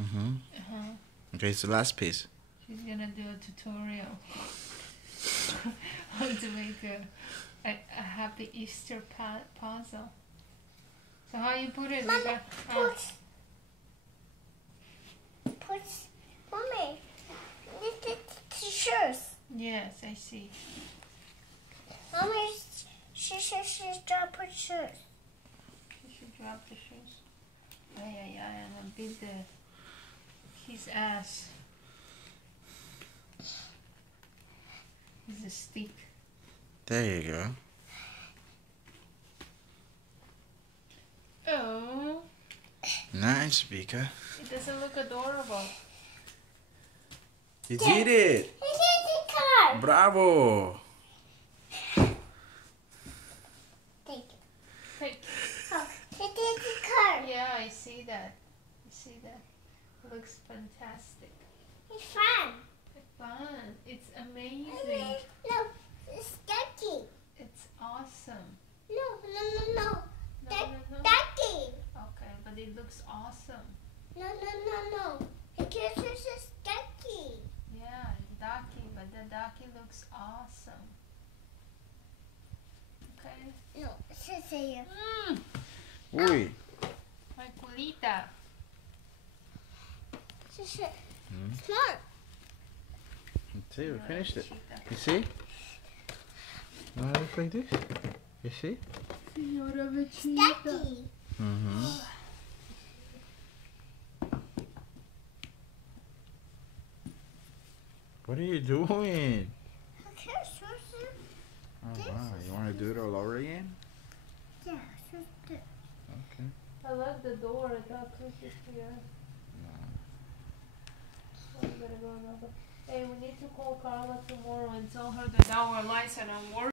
Mm-hmm. Okay, it's the last piece. She's gonna do a tutorial how to make a happy Easter puzzle. So how you put it? Mama, Mommy, this is shoes. Yes, I see. Mommy, she's dropping shoes. She should drop the shoes. Ay, and then beat his ass. He's a stick. There you go. Oh. Nice, Vika. It doesn't look adorable. You did it! He did the car. Bravo! Take it. Hey. Oh, he did the car. Yeah, I see that. It looks fantastic. It's fun. Fun. It's amazing. No, it's dirty. It's awesome. No. No. Dirty. Okay, but it looks awesome. No. Because this is dirty. Yeah, it's ducky, but the ducky looks awesome. Okay. No, it's here. Ui. My culita. This is smart. See, we finished it. Chita. You see? Now it looks like this. You see? Señora It's dirty. Mm-hmm. What are you doing? Okay, so. Oh wow, you want to do it all over again? Yeah, so. Okay. I love the door. I thought Chris is here. So we better go another. Hey, we need to call Carla tomorrow and tell her that our lights are not working.